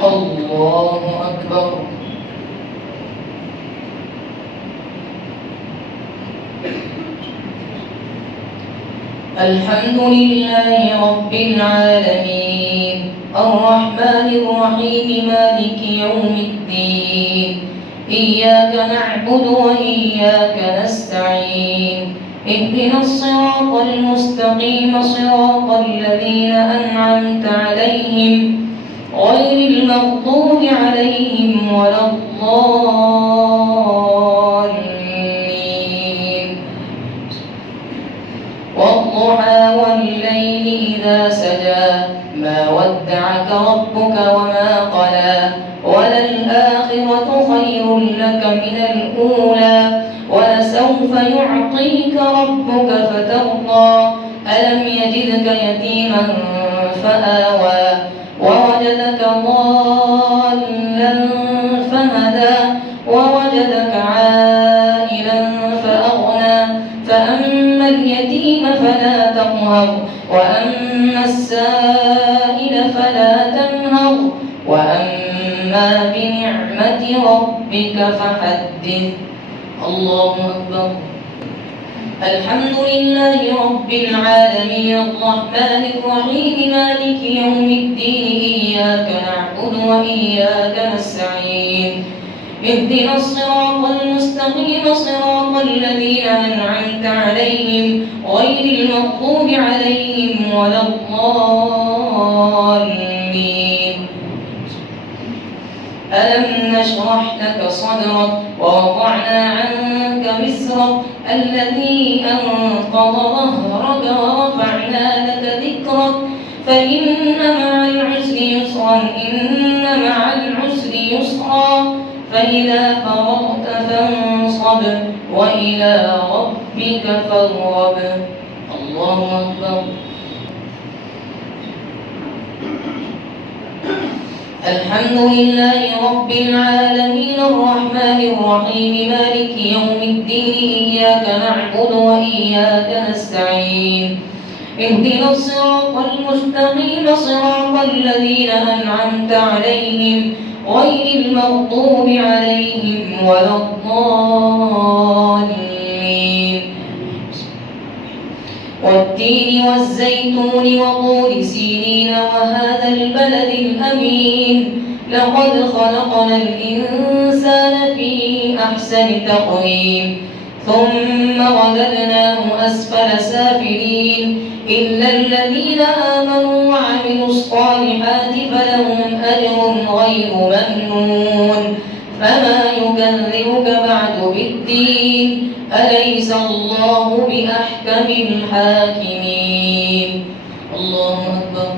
الله أكبر. الحمد لله رب العالمين الرحمن الرحيم مالك يوم الدين إياك نعبد وإياك نستعين اهدنا الصراط المستقيم صراط الذين أنعمت عليهم غير المغضوب عليهم ولا الضالين. والضحى والليل إذا سجى ما ودعك ربك وما قلى وللآخرة خير لك من الأولى ولسوف يعطيك ربك فترضى ألم يجدك يتيما فآوى ووجدك ضالا فهدى ووجدك عائلا فأغنى فأما اليتيم فلا تقهر وأما السائل فلا تنهر وأما بنعمة ربك فحدث. الله أكبر. الحمد لله رب العالمين الرحمن الرحيم مالك يوم الدين إياك نعبد وإياك نستعين اهدنا الصراط المستقيم صراط الذين أنعمت عليهم غير المغضوب عليهم ولا الضالين. ألم نشرح لك صدرك ووضعنا عنك وزرك الذي أنقض ظهرك ورفعنا لك ذكرك فإن مع العسر يسرا إن مع العسر يسرا فإذا فرغت فانصب وإلى ربك فارغب. الله أكبر. الحمد لله رب العالمين الرحمن الرحيم مالك يوم الدين إياك نعبد وإياك نستعين اهدنا الصراط المستقيم صراط الذين أنعمت عليهم غير المغضوب عليهم ولا الضالين. والتين والزيتون وطور سينين وهذا البلد الأمين لقد خلقنا الإنسان في أحسن تقويم ثم رددناه أسفل سافلين إلا الذين آمنوا وعملوا الصالحات فلهم أجر غير ممنون فما يكذبك بعد بالدين أليس الله بأحكم الحاكمين. الله أكبر.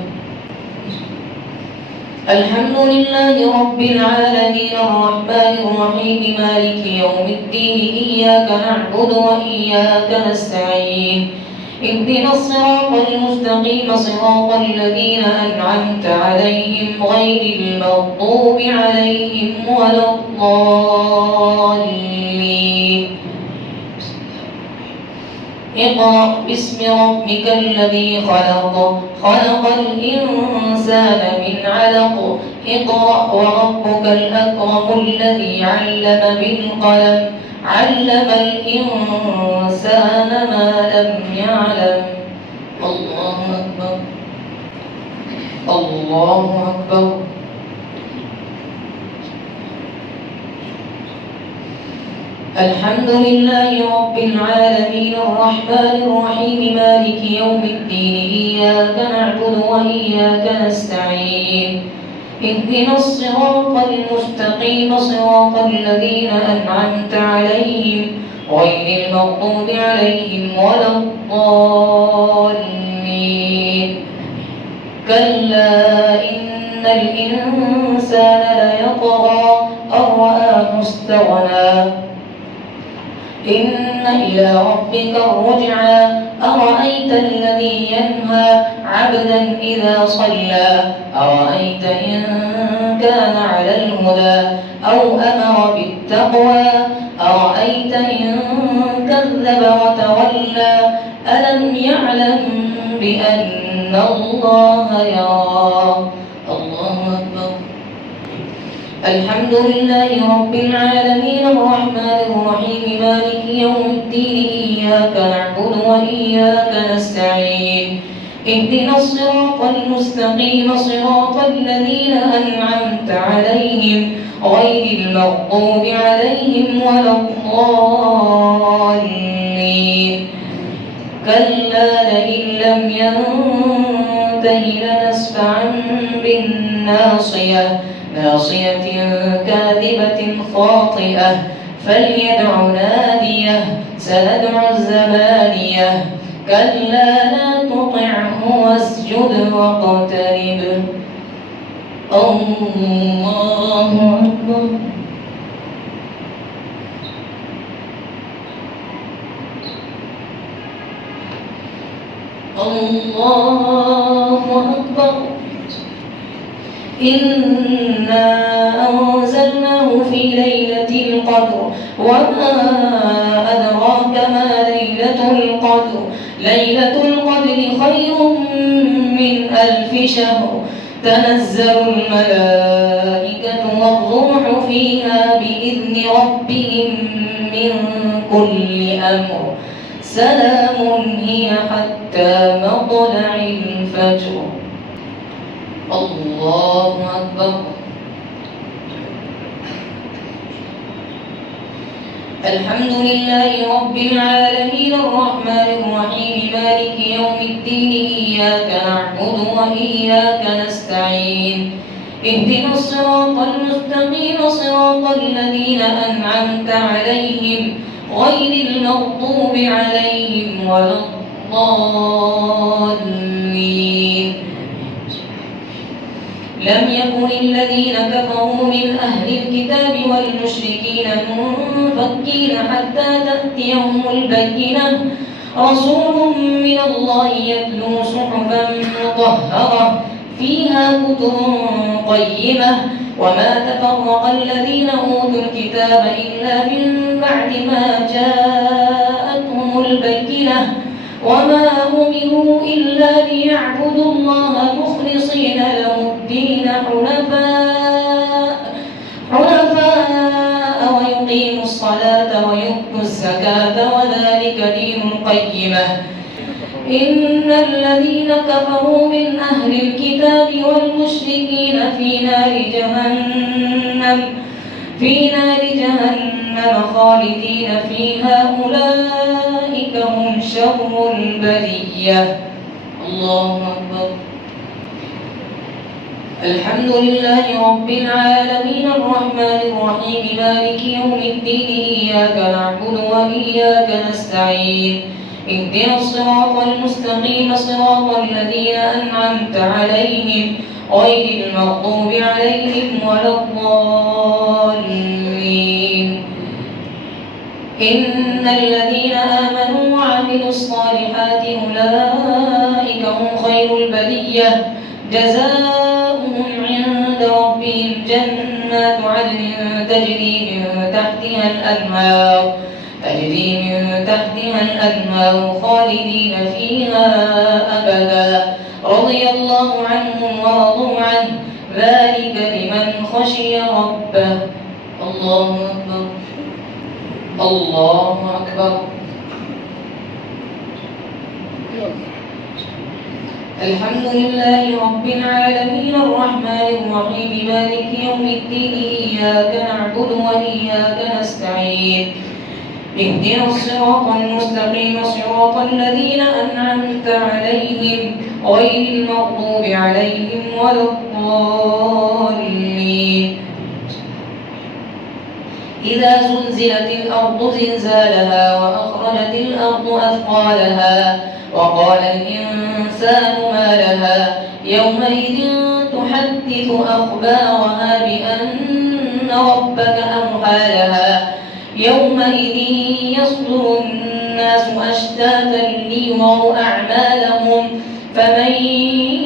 الحمد لله رب العالمين الرحمن الرحيم مالك يوم الدين إياك نعبد وإياك نستعين اهدنا الصراط المستقيم صراط الذين أنعمت عليهم غير المغضوب عليهم ولا الضالين. اقرأ باسم ربك الذي خلق خلق الإنسان من علق اقرأ وربك الأكرم الذي علم بالقلم علم الإنسان ما لم يعلم. الله أكبر. الله أكبر. الحمد لله رب العالمين الرحمن الرحيم مالك يوم الدين إياك نعبد وإياك نستعين اهدنا الصراط المستقيم صراط الذين أنعمت عليهم غير المغضوب عليهم ولا الضالين. كلا إن الإنسان ليطغى أن رآه استغنى إن إلى ربك الرجعى أرأيت الذي ينهى عبدا إذا صلى أرأيت إن كان على الهدى أو أمر بالتقوى أرأيت إن كذب وتولى ألم يعلم بأن الله يرى. الله أكبر. الحمد لله رب العالمين الرحمن الرحيم مالك يوم الدين إياك نعبد وإياك نستعين اهدنا الصراط المستقيم صراط الذين أنعمت عليهم غير المغضوب عليهم ولا الضالين كلا لئن لم ينته لنسفعا بالناصية ناصية كاذبة خاطئة فليدع ناديه سندع الزبانية كلا لا تطعه واسجد واقترب الله أكبر الله أكبر إنا أنزلناه في ليلة القدر وما أدراك ما ليلة القدر ليلة القدر خير من 1000 شهر تنزل الملائكة والروح فيها بإذن ربهم من كل أمر سلام هي حتى مطلع الفجر الله أكبر الحمد لله رب العالمين الرحمن الرحيم مالك يوم الدين إياك نعبد وإياك نستعين اهدنا الصراط المستقيم صراط الذين أنعمت عليهم غير المغضوب عليهم ولا الضالين لم يكن الذين كفروا من أهل الكتاب والمشركين منفكين حتى تأتيهم البينة رسول من الله يتلو صحفا مطهرة فيها كتب قيمة وما تفرق الذين أوتوا الكتاب إلا من بعد ما جاءتهم البينة وما أمروا إلا ليعبدوا الله مخلصين له الدين حنفاء ويقيموا الصلاة ويؤتوا الزكاة وذلك دين القيمة إن الذين كفروا من أهل الكتاب والمشركين في نار جهنم خالدين فيها أولئك هم شر البرية الله أكبر الحمد لله رب العالمين الرحمن الرحيم مالك يوم الدين إياك نعبد وإياك نستعين اهدنا الصراط المستقيم صراط الذين أنعمت عليهم غير المغضوب عليهم ولا الضالين إن الذين آمنوا وعملوا الصالحات أولئك هم خير البرية جزاؤهم عند ربهم جنات عدن تجري من تحتها الأنهار خالدين فيها أبدا رضي الله عنهم ورضوا عنه ذلك لمن خشي ربه الله أكبر الله أكبر الحمد لله رب العالمين الرحمن الرحيم مالك يوم الدين إياك نعبد وإياك نستعين اهدنا الصراط المستقيم صراط الذين أنعمت عليهم غير المغضوب عليهم ولا الضالين إذا زلزلت الأرض زلزالها وأخرجت الأرض أثقالها وقال الإنسان ما لها يومئذ تحدث أخبارها بأن ربك أوحى لها يومئذ يصدر الناس أشتاتا ليروا أعمالهم فمن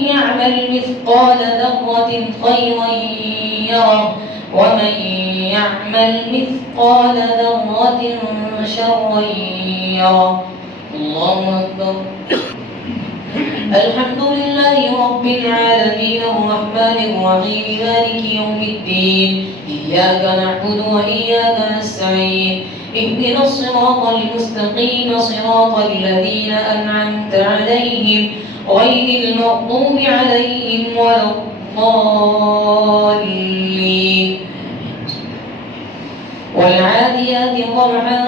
يعمل مثقال ذرة خيرا يره ومن يعمل مثقال ذرة شرا يره الله أكبر الحمد لله رب العالمين الرحمن الرحيم مالك يوم الدين إياك نعبد وإياك نستعين اهدنا الصراط المستقيم صراط الذين أنعمت عليهم غير المغضوب عليهم ولا الضالين والعاديات ضبحا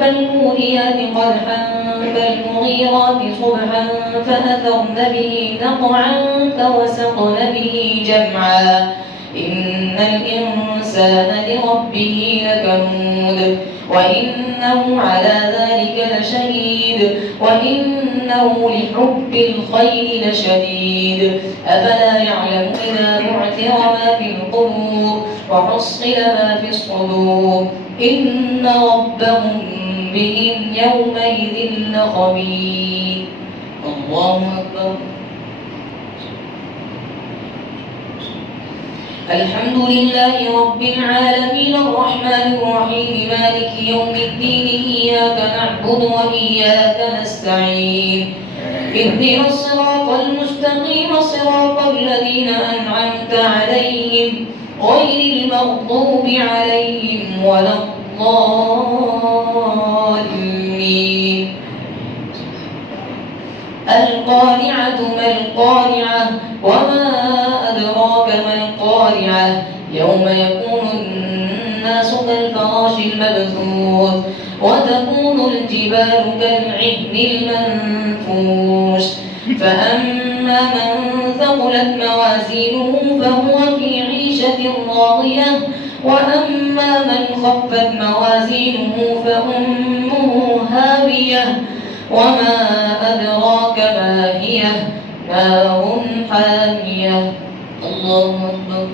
فالموريات قدحا فالمغيرات صبحا فأثرن به نقعا فوسطن به جمعا إن الإنسان لربه لكنود وإنه على ذلك لشهيد وإنه لحب الخير لشديد أفلا يعلم إذا بعثر ما في القبور وحصل ما في الصدور إن ربهم بهم يومئذ لخبير الله أكبر الحمد لله رب العالمين الرحمن الرحيم مالك يوم الدين إياك نعبد وإياك نستعين اهدنا الصراط المستقيم صراط الذين أنعمت عليهم غير المغضوب عليهم ولا الضالين القارعة ما القارعة وما أدراك ما القارعة يوم يكون الناس كالفراش المبثوث وتكون الجبال كالعهن المنفوش فأما من ثقلت موازينه فهو في عيشة راضية وأما من خفت موازينه فأمه هاوية وما أدراك ما هي نار حامية الله أكبر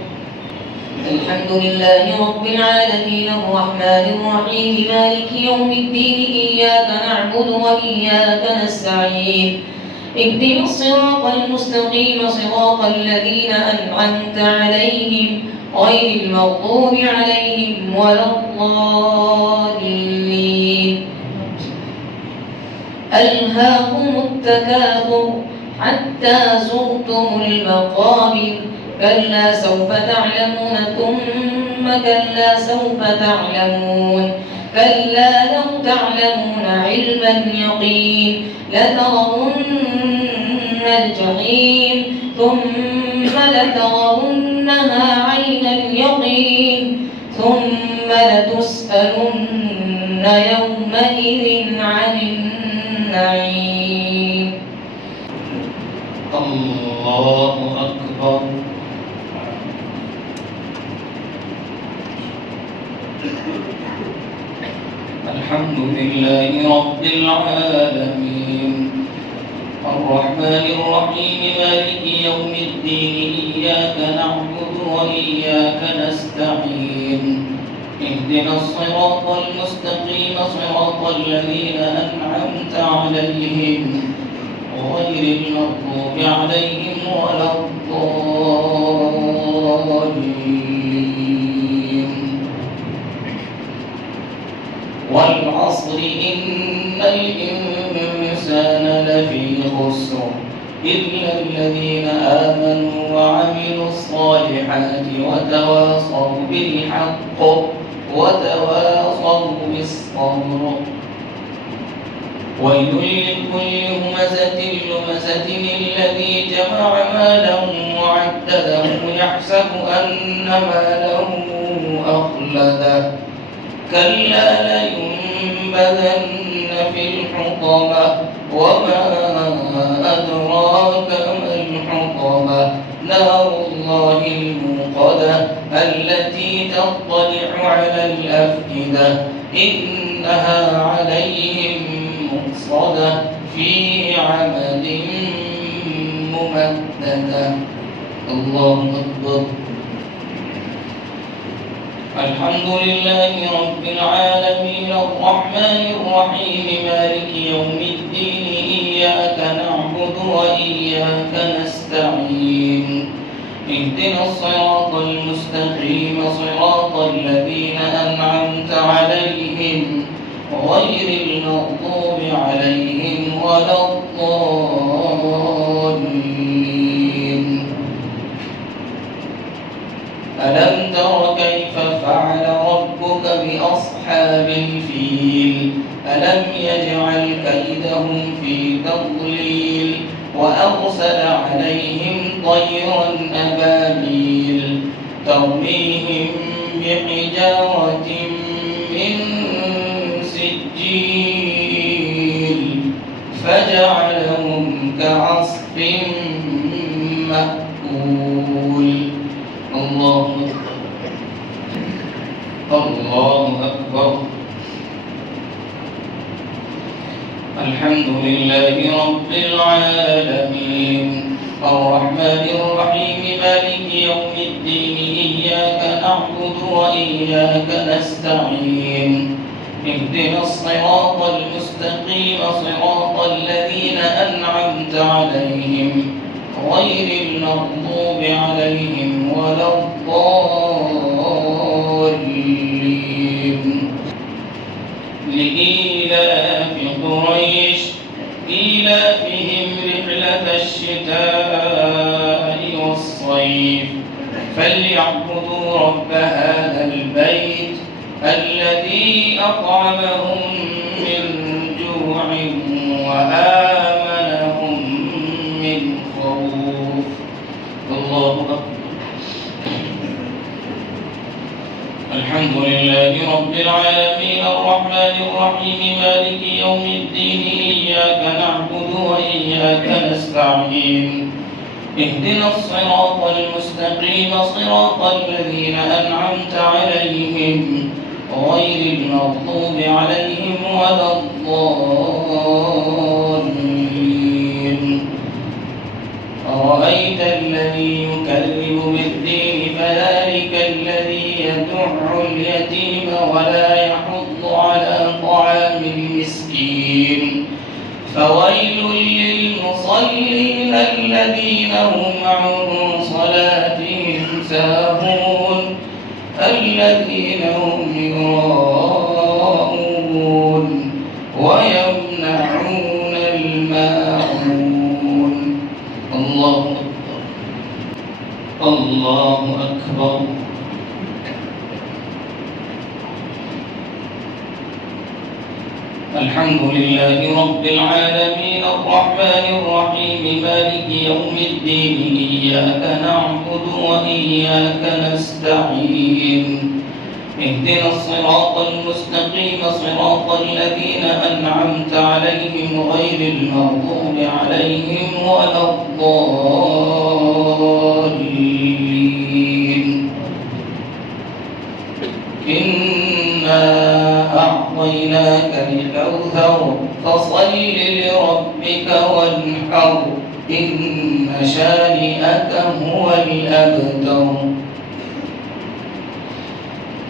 الحمد لله رب العالمين الرحمن الرحيم مالك يوم الدين إياك نعبد وإياك نستعين اهدنا الصراط المستقيم صراط الذين أنعمت عليهم غير المغضوب عليهم ولا الضالين ألهاكم التكاثر حتى زرتم المقابر كلا سوف تعلمون ثم كلا سوف تعلمون كلا لو تعلمون علم اليقين لترون الجحيم ثم لترونها عين اليقين ثم لتسألن يومئذ عن النعيم الله أكبر الحمد لله رب العالمين الرحمن الرحيم مالك يوم الدين إياك نعبد وإياك نستعين اهدنا الصراط المستقيم صراط الذين أنعمت عليهم غير المغضوب عليهم ولا الضالين والعصر إن الإنسان لفي خسر إلا الذين آمنوا وعملوا الصالحات وتواصوا بالحق وتواصوا بالصبر ويل لكل همزة لمزة الذي جمع مالا وعدده يحسب أن ماله أخلده كلا لينبذن في الحطمة وما أدراك ما الحطمة نار الله الموقدة التي تطلع على الأفئدة إنها عليهم مؤصدة في عمد ممددة الله أكبر الحمد لله رب العالمين الرحمن الرحيم مالك يوم الدين إياك نعبد وإياك نستعين اهدنا الصراط المستقيم صراط الذين أنعمت عليهم غير المغضوب عليهم ولا الضالين ألم تر كيف فعل ربك بأصحاب الفيل ألم يجعل كيدهم في تضليل وأرسل عليهم طيرا أبابيل ترميهم بحجارة من سجيل فجعلهم كعصف مأكول. الله أكبر الله أكبر. الحمد لله رب العالمين الرحمن الرحيم مالك يوم الدين إياك نعبد وإياك نستعين اهدنا الصراط المستقيم صراط الذين أنعمت عليهم غير المغضوب عليهم ولا الضالين. لإيلاف قريش إيلافهم رحلة الشتاء والصيف فليعبدوا رب هذا البيت الذي أطعمهم من جوع وآمنهم من خوف. الله أكبر. الحمد لله رب العالمين الرحمن الرحيم مالك يوم الدين إياك نعبد وإياك نستعين اهدنا الصراط المستقيم صراط الذين أنعمت عليهم غير المغضوب عليهم ولا الضالين. أرأيت الذي يكذب بالدين فذلك الذي يدع اليتيم ولا يحض على طعام المسكين فويل للمصلين الذين هم عن صلاتهم ساهون الذين هم يراءون ويمنعون الماعون. الله أكبر الله أكبر. الحمد لله رب العالمين الرحمن الرحيم مالك يوم الدين إياك نعبد وإياك نستعين اهدنا الصراط المستقيم صراط الذين أنعمت عليهم غير المغضوب عليهم ولا الضالين. إنا أعطيناك الكوثر فصل لربك وانحر إن شانئك هو الأبتر.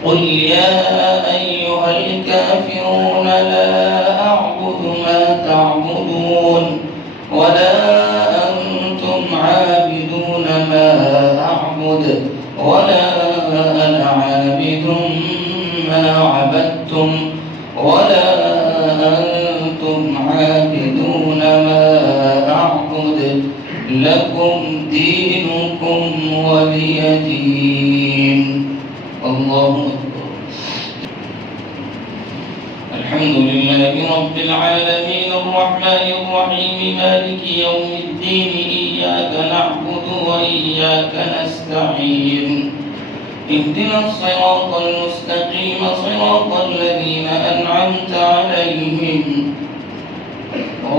قل يا أيها الكافرون لا أعبد ما تعبدون ولا أنتم عابدون ما أعبد ولا أنا عابد ما عبدتم ولا أنتم عابدون ما أعبد لكم دينكم ولي دين. الله أكبر. الحمد لله رب العالمين الرحمن الرحيم مالك يوم الدين إياك نعبد وإياك نستعين اهدنا الصراط المستقيم صراط الذين أنعمت عليهم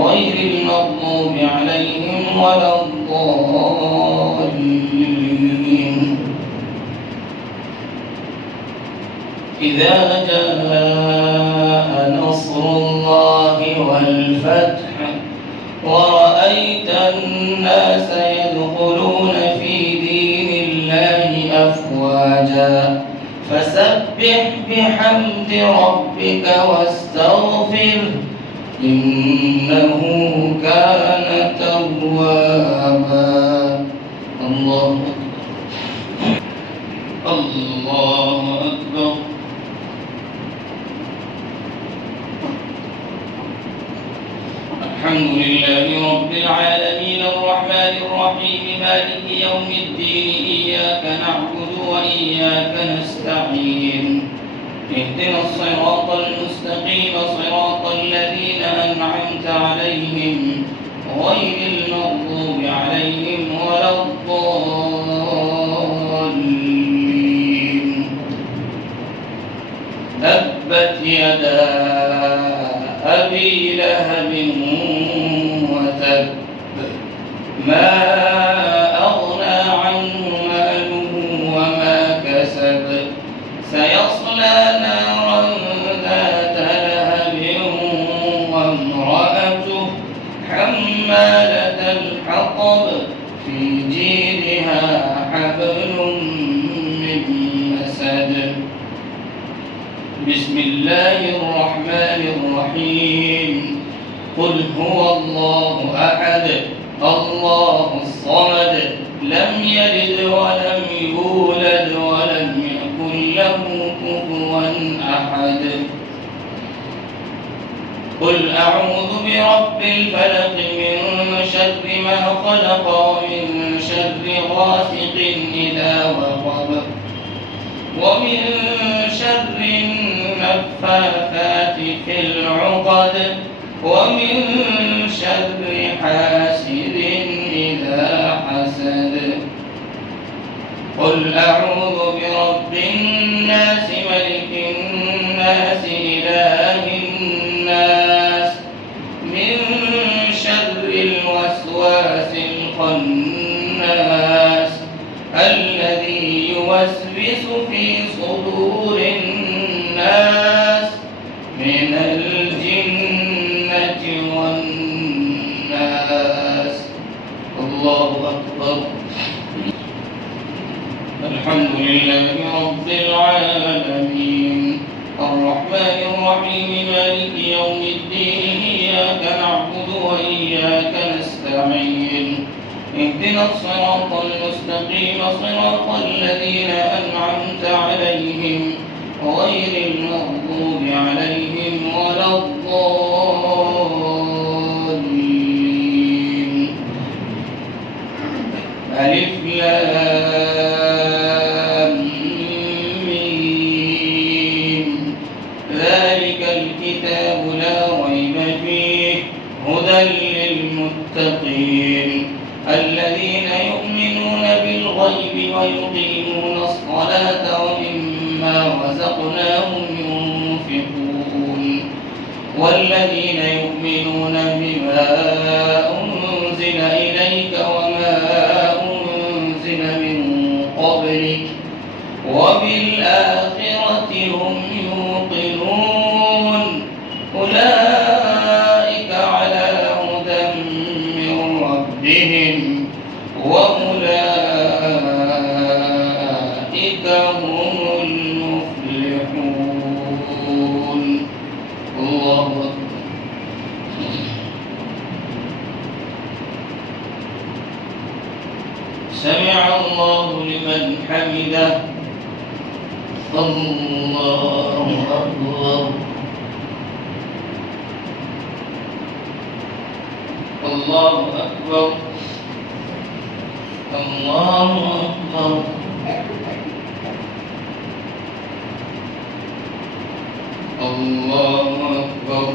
غير المغضوب عليهم ولا الضالين. إذا جاء نصر الله والفتح ورأيت الناس يدخلون في دين الله أفواجا فسبح بحمد ربك واستغفره إنه كان توابا. الله أكبر الله أكبر. الحمد لله رب العالمين الرحمن الرحيم مالك يوم الدين إياك نعبد وإياك وإياك نستعين اهدنا الصراط المستقيم صراط الذين أنعمت عليهم غير المغضوب عليهم ولا الضالين تبت يدا أبي لهب وتب ما أغنى عنه ماله وما كسب سيصلى نارا ذات لهب وامرأته حمالة الحطب في جيدها حبل من مسد بسم الله الرحمن الرحيم قل هو الله أحد الله الصمد لم يلد ولم يولد ولم يكن له كفوا أحد قل أعوذ برب الفلق من شر ما خلق ومن شر غاسق إذا وقب ومن شر النفاثات في العقد ومن شر حاسد إذا حسد قل أعوذ برب الناس ملك الناس إله الناس من شر الوسواس الخناس الذي يوسوس في صدور الناس من الجنة والناس الله أكبر الحمد لله رب العالمين الرحمن الرحيم مالك يوم الدين إياك نعبد وإياك نستعين اهدنا الصراط المستقيم صراط الذين أنعمت عليهم غير المغضوب عليهم ولا الضالين ألف لام ميم ذلك الكتاب لا ريب فيه هدى للمتقين الذين يؤمنون بالغيب ويقيمون الصلاة ومما رزقناهم ينفقون والذين يؤمنون بما أنزل إليك وما أنزل من قبلك وبالآخرة هم يوقنون أولئك على هدى من ربهم وأولئك هم المفلحون الله أكبر سمع الله لمن حمده الله أكبر الله أكبر الله أكبر الله أكبر